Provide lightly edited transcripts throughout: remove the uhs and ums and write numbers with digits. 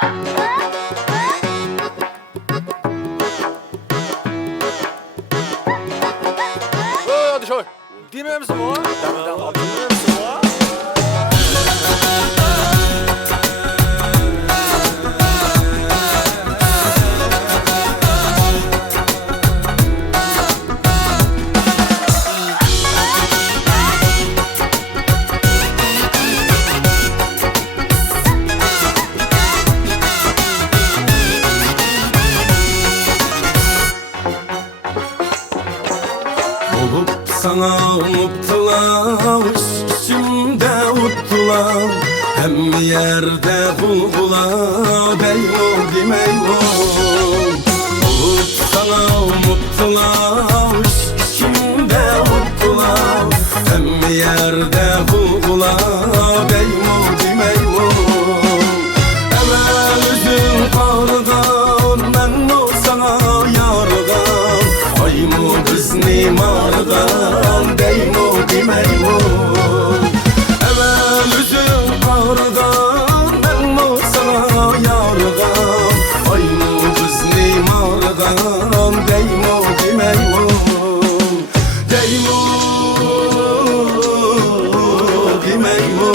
Hadi şöyle. Dinler misin o? Tamam. Dinler misin o? Olup sana unuttular, içimde uttular. Hem bir yerde bulgular, deymo demeymo. Olup sana unuttular, içimde uttular. Hem bir yerde bulgular, deymo demeymo. Evvel üzüm kardan, ben o sana yardan. Aymo bizni mardan, deymo demeymo. Evvel üzüm kardan, ben o sana yardan. Aymo bizni mardan, deymo demeymo. Deymo demeymo.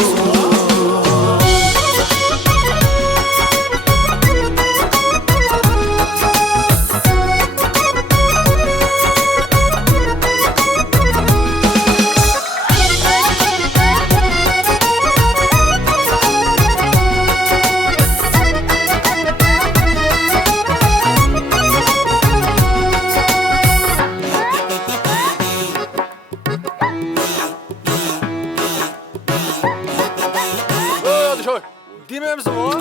Hadi şöyle. Dinler misin o?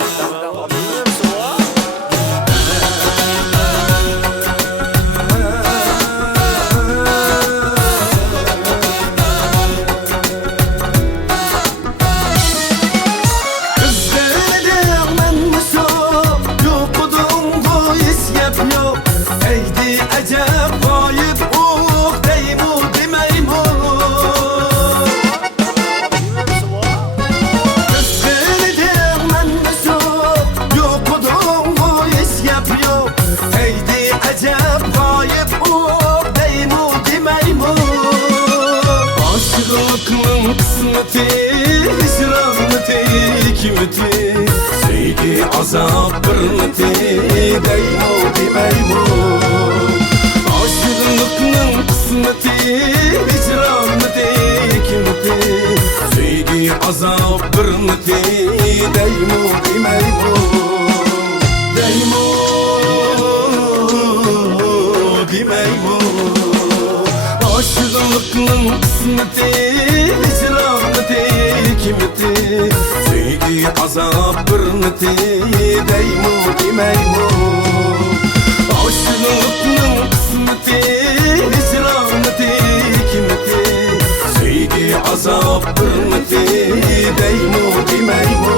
Tamam. Dinler misin o? Özledim ben mesut, yokudum bu isyap yok. Eydi acep kayıp oh, deymu demeymu. Özledim ben mesut, yokudum bu isyap yok. Eydi acep kayıp oh, deymu demeymu. Aşıklıkның kısmeti, hicraneti, hikmeti. Sevgi azap birmeti, deymo demeymo. Aşıklıkның kısmeti, hicraneti, hikmeti. Sevgi azap birmeti, deymo demeymo. Deymo demeymo. Aşıklıkның kısmeti, hicraneti, hikmeti. Sevgi azap birmeti, deymo demeymo. Aşıklıkның kısmeti, hicraneti, hikmeti. Sevgi azap birmeti, deymo demeymo.